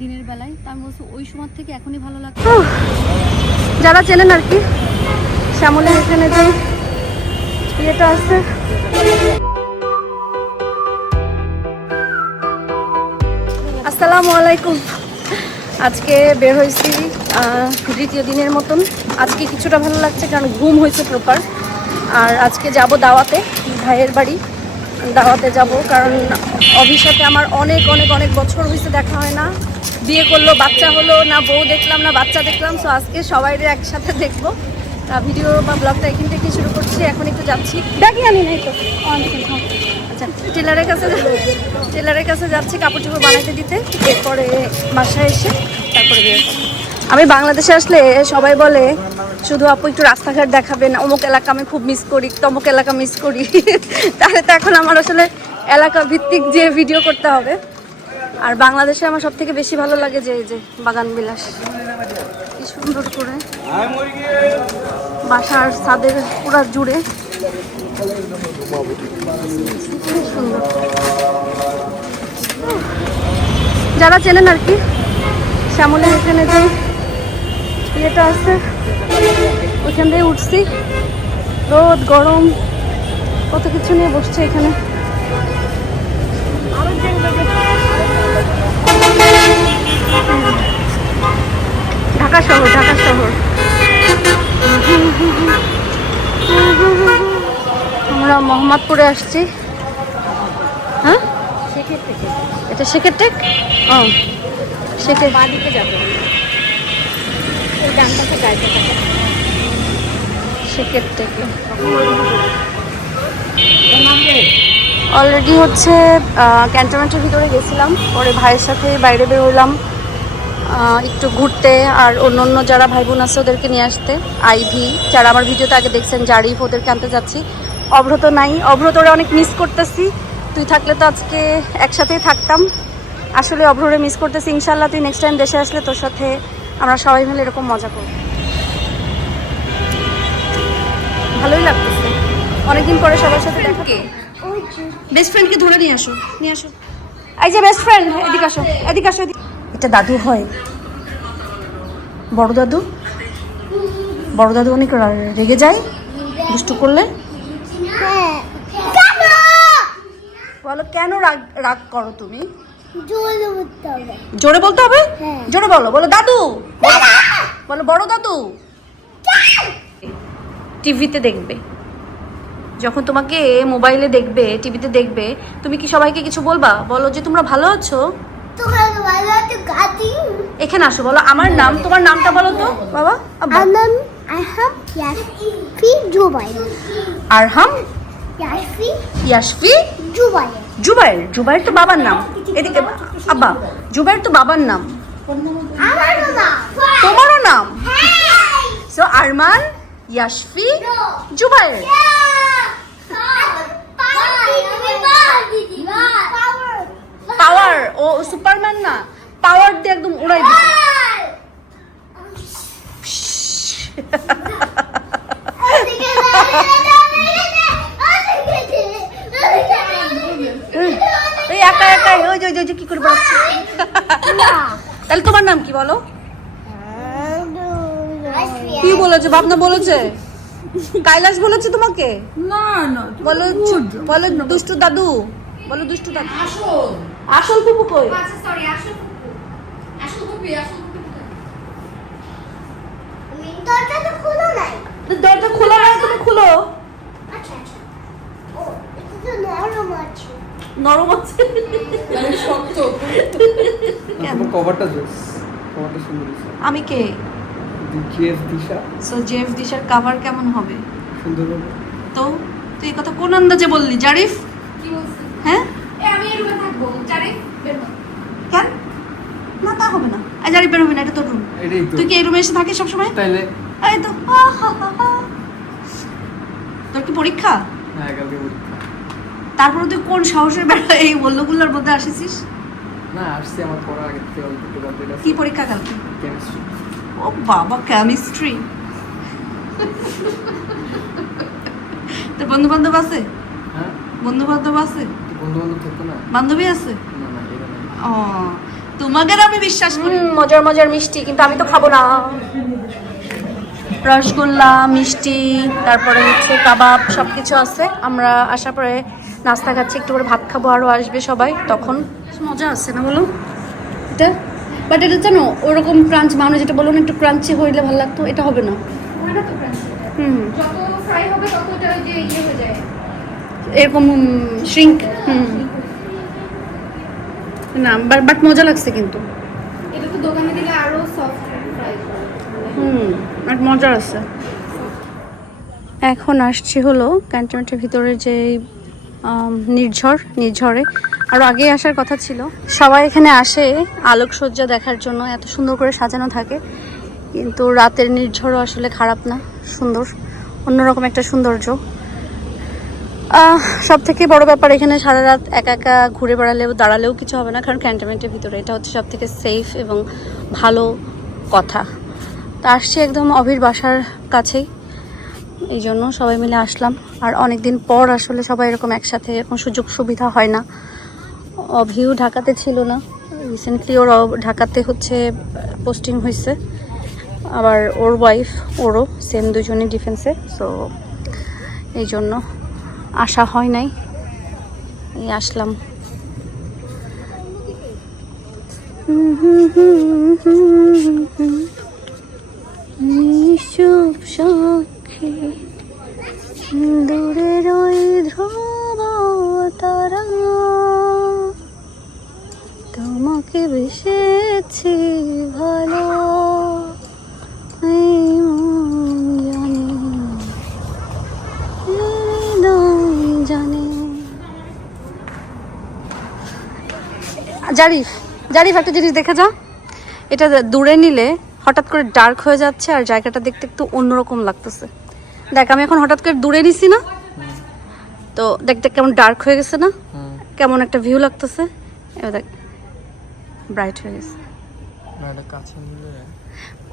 দিনের বেলায়। তা আমি বলছি, ওই সময় থেকে এখনই ভালো লাগছে। যারা চেনেন আর কি শ্যামলের এখানে যে ইয়েটা আছে। আসসালামু আলাইকুম। আজকে বের হয়েছি দ্বিতীয় দিনের মতন। আজকে কিছুটা ভালো লাগছে, কারণ ঘুম হয়েছে প্রপার আর আজকে যাব দাওয়াতে, ভাইয়ের বাড়ি। দাওয়াতে যাব, কারণ সাথে আমার অনেক অনেক অনেক বছর হয়েছে দেখা হয় না। বিয়ে করল বাচ্চা হলো না বউ দেখলাম না বাচ্চা দেখলাম। সো আজকে সবাই একসাথে দেখব। তা ভিডিও বা ব্লগটা এখান থেকে শুরু করছি এখন একটু যাচ্ছি। দেখি আনি নাই তো। আচ্ছা টেলারের কাছে টেলারের কাছে যাচ্ছি কাপড় চোপড় বানাইতে দিতে। এরপরে বাসায় এসে তারপরে বের আমি বাংলাদেশে আসলে সবাই বলে শুধু আপু একটু রাস্তাঘাট দেখাবেন অমুক এলাকা আমি খুব মিস করি তমুক এলাকা মিস করি। তাহলে তো এখন আমার আসলে এলাকা ভিত্তিক যে ভিডিও করতে হবে আর বাংলাদেশে আমার সব থেকে বেশি ভালো লাগে যে, এই যে, বাগান বিলাস। কি সুন্দর করে। বাসার ছাদের পুরা জুড়ে। সুন্দর। যারা চেনেন আর কি শ্যামলের এখানে যে ইয়েটা আছে, ওইখান থেকে উঠছি। রোদ, গরম, কত কিছু নিয়ে বসছে এখানে। মোহাম্মদপুরে আসছি। হ্যাঁ? এটা শেখের টেক ও শেখের থাকে শেখের টেকে অলরেডি হচ্ছে ক্যান্টনমেন্টের ভিতরে গেছিলাম। পরে ভাইয়ের সাথে বাইরে বেরোলাম। একটু ঘুরতে আর অন্য অন্য যারা ভাই বোন আছে ওদেরকে নিয়ে আসতে। আইভি, যারা আমার ভিডিওতে আগে দেখছেন, জারিফ, ওদেরকে আনতে যাচ্ছি। অভ্রত নাই। অভ্রতরে অনেক মিস করতেছি। তুই থাকলে তো আজকে একসাথেই থাকতাম। আসলে অভ্ররে মিস করতেছি, ইনশাল্লাহ তুই নেক্সট টাইম দেশে আসলে তোর সাথে আমরা সবাই মিলে এরকম মজা করব। ভালোই লাগতেছে। অনেকদিন পরে সবার সাথে দেখা বেস্ট ফ্রেন্ডকে ধরে নিয়ে আসো নিয়ে আসো। এই যে বেস্ট ফ্রেন্ড এদিকে আসো এদিকে আসো এটা দাদু হয়। বড় দাদু? বড় দাদু অনেক রেগে যায়, দুষ্টু করলে। বলো কেন রাগ রাগ করো তুমি? জোরে উঠতে হবে। জোরে বলতে হবে? হ্যাঁ। জোরে বলো বলো দাদু। বলো- বড় দাদু। টিভিতে দেখবে। যখন তোমাকে মোবাইলে দেখবে টিভিতে দেখবে তুমি কি সবাইকে কিছু বলবা? বলো যে তোমরা ভালো আছো? এখানে আসো বলো আমার নাম তোমার নামটা বলো তো বাবা। আব্বা। আহাম ইয়াসফি জুবাই আরহাম? ইয়াসফি ইয়াসফি জুবাই জুবাইর জুবাইর তো বাবার নাম। এদিকে আব্বা জুবাইর তো বাবার নাম। আমার না তোমারও নাম? সো আরমান ইয়াসফি জুবাইর পাওয়ার ও সুপারম্যান না। পাওয়ার দিয়ে একদম উড়াই দিবে এই একা একা ওই যে ওই যে, ওই যে কি করে বেড়াচ্ছে তাহলে তোমার নাম কি বলো? কি বলেছে? ভাবনা বলেছে? কাইলাস বলেছে তোমাকে? না না বলো বলো দুষ্টু দাদু। বলো দুষ্টু দাদু। আসল। কই? দরজাটা খুলো নাই। দরজা খোলা নাই তুমি খুলো। আচ্ছা আচ্ছা। ও এটা তো নরম আছে। নরম আছে। তোমার কভারটা জোস কভারটা সুন্দর আমি কে? জিএফ দিশা। সো জেফ দিশার কাভার কেমন হবে? সুন্দর হবে। তো তুই কথা কোন আন্দাজে বললি? জারিফ? কি বলছিস? হ্যাঁ? এ আমি এই রুমে থাকব। চারে বের কেন? না তা হবে না। এই জারিফ বের হবে না এটা তোর রুম তুই কি এই রুমে এসে থাকিস সবসময়? তাইলে? এই তো। তোর কি পরীক্ষা? হ্যাঁ কালকে পরীক্ষা। তারপরে তুই কোন সাহসের বেড়া এই বল্লগুলোর মধ্যে আসিস না আসছি আমার পড়া আগে থেকে অল্প একটু কমপ্লিট আছে কি পরীক্ষা কালকে কেমিস্ট্রি ও বাবা কেমিস্ট্রি তোর বন্ধু বান্ধব আছে? হ্যাঁ? বন্ধু বান্ধব আছে? বন্ধু বান্ধব থাকতো না? বান্ধবী আছে? না না ও তোমাকে আমি বিশ্বাস করি। মজার মজার মিষ্টি কিন্তু আমি তো খাব না। রসগোল্লা মিষ্টি তারপরে হচ্ছে কাবাব সব কিছু আছে। আমরা আসার পরে নাস্তা খাচ্ছি একটু করে ভাত খাব আরও আসবে সবাই তখন। মজা আছে না বলো? এটা? বাট এটা জানো ওরকম ক্রাঞ্চ মানুষ যেটা বলো না একটু ক্রাঞ্চি হইলে ভালো লাগতো এটা হবে না। হুম। যত ফ্রাই হবে তত ওটা ওই যে ইয়ে হয়ে যায়। এরকম শ্রিঙ্ক হুম। না বাট মজা লাগছে কিন্তু। এটা তো দোকানে দিলে আরও সফট হুম আর মজার আছে। এখন আসছি হলো ক্যান্টনমেন্টের ভিতরে যে নির্ঝর, নির্ঝরে। আরও আগে আসার কথা ছিল। সবাই এখানে আসে আলোকসজ্জা দেখার জন্য, এত সুন্দর করে সাজানো থাকে। কিন্তু রাতের নির্ঝরও আসলে খারাপ না, সুন্দর। অন্যরকম একটা সৌন্দর্য। সব থেকে বড় ব্যাপার এখানে সারা রাত একা একা ঘুরে বেড়ালেও, দাঁড়ালেও কিছু হবে না, কারণ ক্যান্টনমেন্টের ভিতরে এটা হচ্ছে সব থেকে সেফ এবং ভালো কথা। তা আসছি একদম অভির বাসার কাছেই। এই জন্য সবাই মিলে আসলাম। আর অনেক দিন পর আসলে সবাই এরকম একসাথে এরকম সুযোগ সুবিধা হয় না। অভিও ঢাকাতে ছিল না। রিসেন্টলি ওর ঢাকাতে হচ্ছে পোস্টিং হয়েছে আবার ওর ওয়াইফ ওরও সেম দুজনই ডিফেন্সে সো এই জন্য আসা হয় নাই। এই আসলাম। নিশুভ সখী দূরের ওই ধ্রুব তারা তোমাকে বেসেছি ভালো এই মন জানে হৃদয় জানে জারিফ জারিফ একটা জিনিস দেখে যা এটা দূরে নিলে হঠাৎ করে ডার্ক হয়ে যাচ্ছে আর জায়গাটা দেখতে একটু অন্যরকম লাগতেছে। দেখ আমি এখন হঠাৎ করে দূরে নিছি না। তো দেখ দেখ কেমন ডার্ক হয়ে গেছে না? কেমন একটা ভিউ লাগতেছে। এবার দেখ ব্রাইট হয়ে গেছে।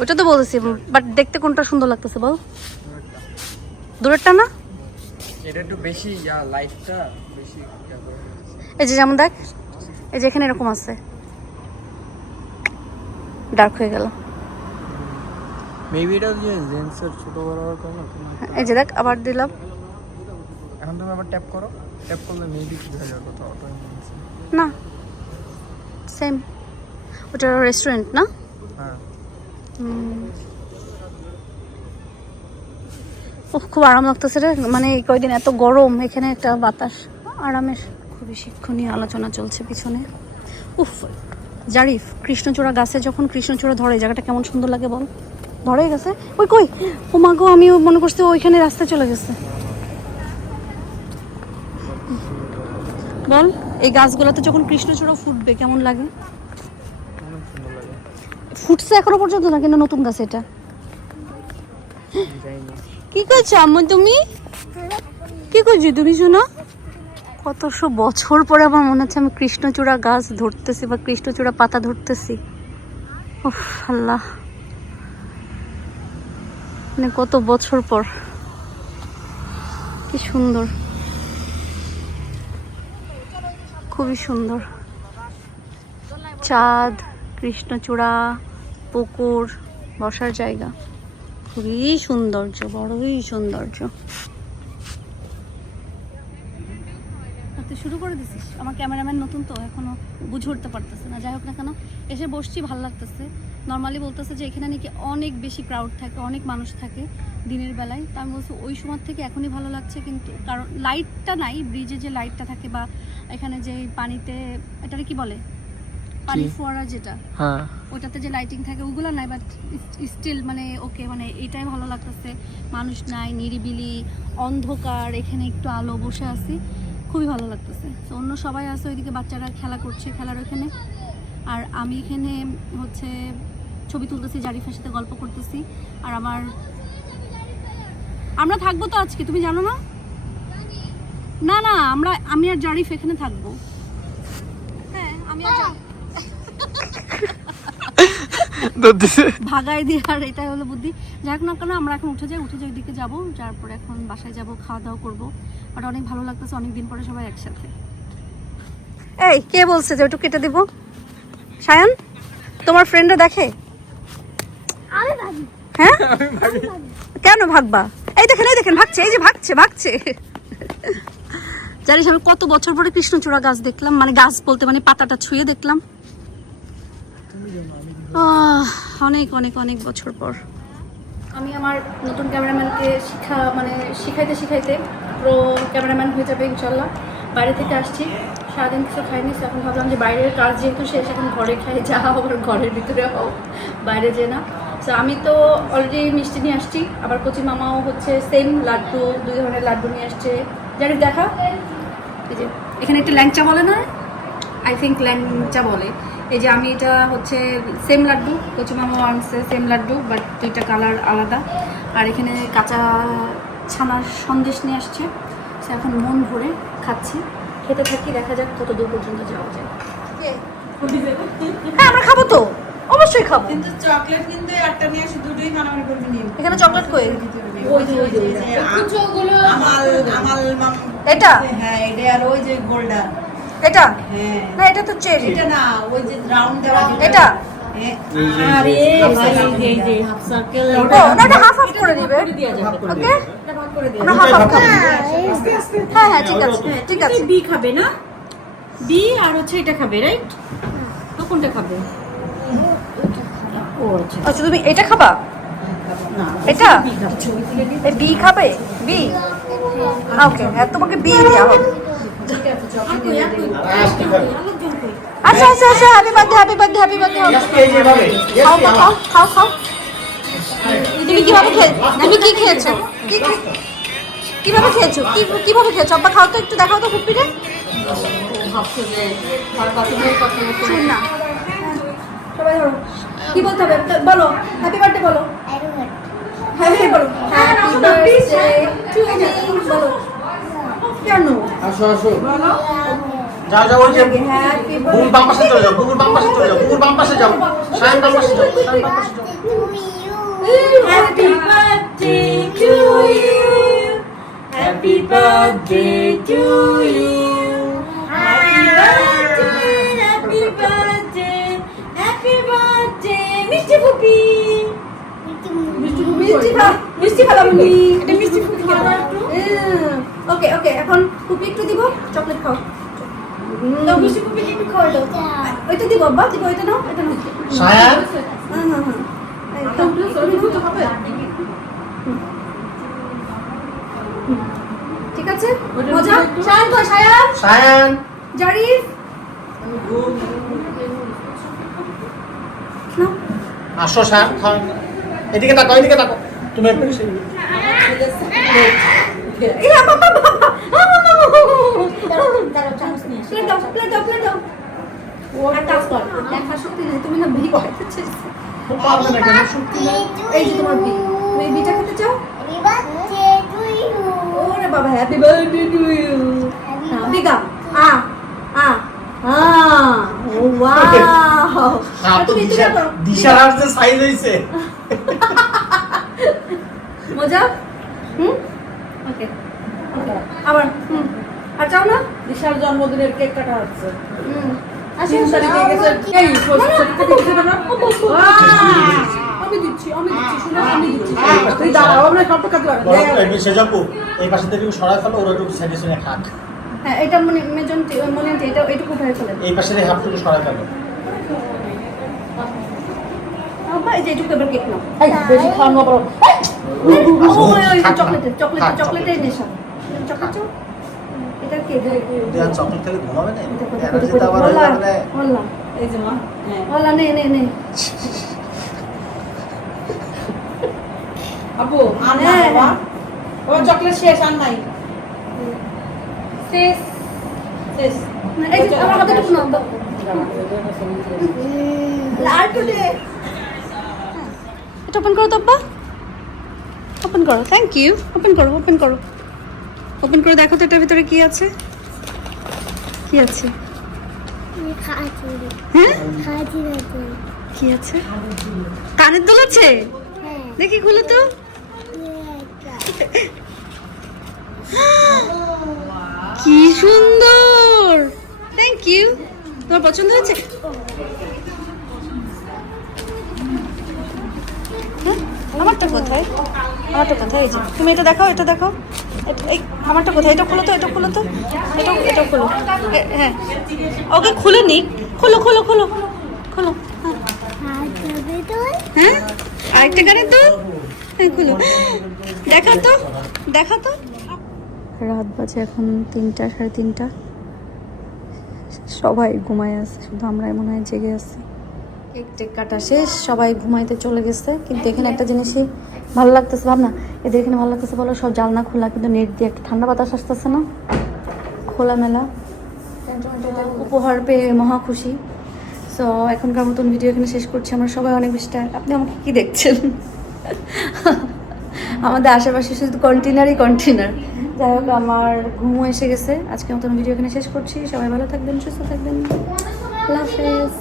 ওটা তো বলতেছি বাট দেখতে কোনটা সুন্দর লাগতেছে বল। দূরেরটা না? এটা একটু বেশি লাইটটা বেশি এই যে যেমন দেখ এই যে এখানে এরকম আছে। ডার্ক হয়ে গেল। মেবি এটা যে ছোট বড় হওয়ার কারণে এই যে দেখ আবার দিলাম। এখন তুমি আবার ট্যাপ করো। ট্যাপ করলে মেবি কি হয়ে যাবে অটো না। সেম ওটা রেস্টুরেন্ট না? হ্যাঁ। খুব আরাম লাগতেছে রে। মানে কয়দিন এত গরম এখানে একটা বাতাস আরামের। খুবই শিক্ষণীয় আলোচনা চলছে পিছনে। উফ জারিফ কৃষ্ণচূড়া গাছে যখন কৃষ্ণচূড়া ধরে জায়গাটা কেমন সুন্দর লাগে বল। ধরে গেছে? ওই কই? ও মা গো আমিও মনে করছি ওইখানে রাস্তায় চলে গেছে। বল এই গাছগুলোতে যখন কৃষ্ণচূড়া ফুটবে কেমন লাগে? ফুটছে এখনও পর্যন্ত না কিন্তু নতুন গাছ এটা? কি করছ আম্মু তুমি? কি করছ তুমি শোনো? কতশো বছর পরে আমার মনে হচ্ছে আমি কৃষ্ণচূড়া গাছ ধরতেছি বা কৃষ্ণচূড়া পাতা ধরতেছি। উফ, আল্লাহ। মানে কত বছর পর। কি সুন্দর। খুবই সুন্দর। চাঁদ, কৃষ্ণচূড়া, পুকুর, বসার জায়গা। খুবই সৌন্দর্য, বড়ই সৌন্দর্য তুই শুরু করে দিছিস আমার ক্যামেরাম্যান নতুন তো এখনও বুঝে উঠতে পারতেছে না। যাই হোক না কেন এসে বসছি ভালো লাগতেছে। নর্মালি বলতেছে যে এখানে নাকি অনেক বেশি ক্রাউড থাকে অনেক মানুষ থাকে দিনের বেলায়। তা আমি বলছি ওই সময় থেকে এখনই ভালো লাগছে কিন্তু কারণ লাইটটা নাই ব্রিজে যে লাইটটা থাকে বা এখানে যে পানিতে এটাকে কি বলে? পানি ফোয়ারা যেটা। হ্যাঁ। ওটাতে যে লাইটিং থাকে ওগুলো নাই বাট স্টিল মানে ওকে মানে এটাই ভালো লাগতেছে। মানুষ নাই নিরিবিলি অন্ধকার এখানে একটু আলো বসে আছি। খুবই ভালো লাগতেছে। তো অন্য সবাই আছে ওইদিকে বাচ্চারা খেলা করছে খেলার ওখানে আর আমি এখানে হচ্ছে ছবি তুলতেছি জারিফের সাথে গল্প করতেছি। আর আমার আমরা থাকব তো আজকে তুমি জানো না? না না আমরা আমি আর জারিফ এখানে থাকব। হ্যাঁ আমি আর ভাগাই দিয়ে আর এটাই হলো বুদ্ধি। যাই হোক না কেন আমরা এখন উঠে যাই উঠে যাই ওইদিকে যাব। তারপরে এখন বাসায় যাব খাওয়া দাওয়া করব। বাট অনেক ভালো লাগতেছে অনেক দিন পরে সবাই একসাথে। এই কে বলছে যে ওটু কেটে দিব? সায়ান তোমার ফ্রেন্ডরা দেখে? হ্যাঁ? কেন ভাগবা? এই দেখেন এই দেখেন ভাগছে এই যে ভাগছে ভাগছে। জানিস আমি কত বছর পরে কৃষ্ণচূড়া গাছ দেখলাম মানে গাছ বলতে মানে পাতাটা ছুঁয়ে দেখলাম। আহ, অনেক অনেক অনেক বছর পর। আমি আমার নতুন ক্যামেরাম্যানকে শিখা মানে শিখাইতে শিখাইতে প্রো ক্যামেরাম্যান হয়ে যাবে ইনশাল্লাহ বাইরে থেকে আসছি। সারাদিন কিছু খাইনি এখন ভাবলাম যে বাইরের কাজ যেহেতু শেষ, এখন ঘরে খাই, যা হোক আবার ঘরের ভিতরে হোক, বাইরে যে না। তো আমি তো অলরেডি মিষ্টি নিয়ে আসছি, আবার কচি মামাও হচ্ছে সেম লাড্ডু, দুই ধরনের লাড্ডু নিয়ে আসছে। জানিস, দেখা। এই যে, এখানে একটা ল্যাংচা বলে না? আই থিঙ্ক ল্যাংচা বলে। এই যে আমি এটা হচ্ছে সেম লাড্ডু, কচু মামা আনছে সেম লাড্ডু বাট দুইটা কালার আলাদা। আর এখানে কাঁচা ছানার সন্দেশ নিয়ে আসছে। সে এখন মন ভরে খাচ্ছি। খেতে থাকি দেখা যাক কত দূর পর্যন্ত যাওয়া যায়। হ্যাঁ আমরা খাব তো। অবশ্যই খাব। কিন্তু চকলেট কিন্তু একটা নিয়ে আসি দুটোই করবি নি এখানে চকলেট কই? ওই যে ওই যে ওই আমাল আমাল এটা? হ্যাঁ এটা আর ওই যে গোল্ডা এটা? হ্যাঁ। না এটা তো চেরি। এটা না ওই যে রাউন্ড দেওয়া এটা? হ্যাঁ, হ্যাঁ হ্যাঁ বি খাবে না বি আর হচ্ছে এটা খাবে রাইট কোনটা খাবে আচ্ছা আচ্ছা তুমি এটা খাবা এটা বি খাবে বি হ্যাঁ তোমাকে বি দেওয়া হবে আপু আপু আলোচনা করি আচ্ছা আচ্ছা আচ্ছা happy birthday happy birthday happy birthday খাও খাও, খাও খাও খাও। তুমি কীভাবে খেয়ে তুমি কি খেয়েছো কি কি- কীভাবে খেয়েছো কি কীভাবে খেয়েছো আব্বা খাও তো একটু দেখাও তো শুন না সবাই ধরো। কি বলতে হবে? বলো হ্যাপি বার্থডে বলো। হ্যাপি বলো। হ্যাপি বার্থডে টু ইউ বলো। কেন? আসো আসো। যাও যাও ওই যে বুবুর বাম পাশে চলে যাও বুবুর বাম পাশে চলে যাও বুবুর বাম পাশে যাও সায়ন বাম পাশে যাও সায়ন বাম পাশে যাও। Happy birthday to you. Happy birthday to you. Happy birthday, happy birthday, happy birthday, মিষ্টি ফুপি। মিষ্টি মিষ্টি খালামনি এটা মিষ্টি ওকে ওকে এখন ফুপি একটু দিব চকলেট খাও। ওইটা দিব বাবা দিব এটা নাও এটা নাও। সায়ন? হ্যাঁ হ্যাঁ হ্যাঁ। ঠিক আছে? মজা? সায়ান কই সায়ান? সায়ন? জারিফ? আসো সায়ন খাও। এদিকে তাকো এদিকে তাকো। তুমি একটু এই বাবা বাবা তুমি না না কেন? সত্যি এই যে তোমার বি তুমি খেতে চাও. ওরে বাবা হ্যাপি বার্থডে টু ইউ বিগা আ আ আ ও ওয়াও। হ্যাঁ তো তুমি দিশা তুমি করো দিশার আর যে সাইজ হইছে। মজা? হুম? ওকে আবার হুম। আর চাও না? বিশাল জন্মদিনের কেক কাটা হচ্ছে। হুম। তিন তারিখে আমি দিচ্ছি আমি দিচ্ছি শুনে আমি দিচ্ছি। তুই দাঁড়াও আমরা সব কাজ সেজাপু এই পাশে থেকে সরাই ফেলো ওরা একটু সাইডে শুনে খাক। হ্যাঁ এটা মনে মেজন মনে এটা এইটুকু উঠাই ফেলেন। এই পাশে থেকে হাফটুকু সরাই ফেলো। আব্বা এই যে এইটুকু এবার কেক নাও। বেশি খাওয়ানো বড় চকলেটের চকলেট। চকলেটের নেশা। চকলেট এটা কে তুই আর চকলেট খেলে ঘুমাবে না দেখো, দেখো, এনার্জি দেখো, তো আবার বললা, বললা। এই যে মা হ্যাঁ নে, নে, নে। আপু আর না হ্যাঁ। বাবা ও চকলেট শেষ আর নাই শেষ। শেষ এই যে, আমার হাতে টুকু নাও, দাও। লাড্ডু দে। এটা ওপেন করো তো আব্বা ওপেন করো থ্যাংক ইউ ওপেন করো ওপেন করো ওপেন করে দেখো তো এটার ভিতরে কি আছে। কি আছে? হ্যাঁ? কি আছে? কানের দুল আছে? দেখি খুলে তো। কি সুন্দর! থ্যাংক ইউ তোমার পছন্দ হয়েছে? হ্যাঁ? আমারটা কোথায়? আমারটা কোথায়? এই যে তুমি এটা দেখাও এটা দেখাও। এই আমারটা কোথায়? এটা খুলো তো এটা খুলো তো। এটা এটা খুলো। হ্যাঁ। ওকে খুলে নি খোলো খোলো খোলো। খোলো হ্যাঁ। হ্যাঁ? আরেকটা গাড়ি তো? হ্যাঁ খুলো। দেখা তো দেখা তো। রাত বাজে এখন তিনটা সাড়ে তিনটা। সবাই ঘুমায় আছে শুধু আমরাই মনে হয় জেগে আছি। কেক টেক কাটা শেষ সবাই ঘুমাইতে চলে গেছে। কিন্তু এখানে একটা জিনিসই ভালো লাগতেছে ভাবনা? এদের এখানে ভালো লাগতেছে বলো, সব জালনা খোলা, কিন্তু নেট দিয়ে একটা ঠান্ডা বাতাস আসতেছে না? খোলামেলা। উপহার পেয়ে মহা খুশি। সো এখনকার মতন ভিডিও এখানে শেষ করছি। আমরা সবাই অনেক বেশি tired। আপনি আমাকে কি দেখছেন? আমাদের আশেপাশে শুধু কন্টেনারই কন্টেনার যাই হোক, আমার ঘুমও এসে গেছে। আজকে মতন ভিডিও এখানে শেষ করছি। সবাই ভালো থাকবেন, সুস্থ থাকবেন। আল্লাহ হাফেজ।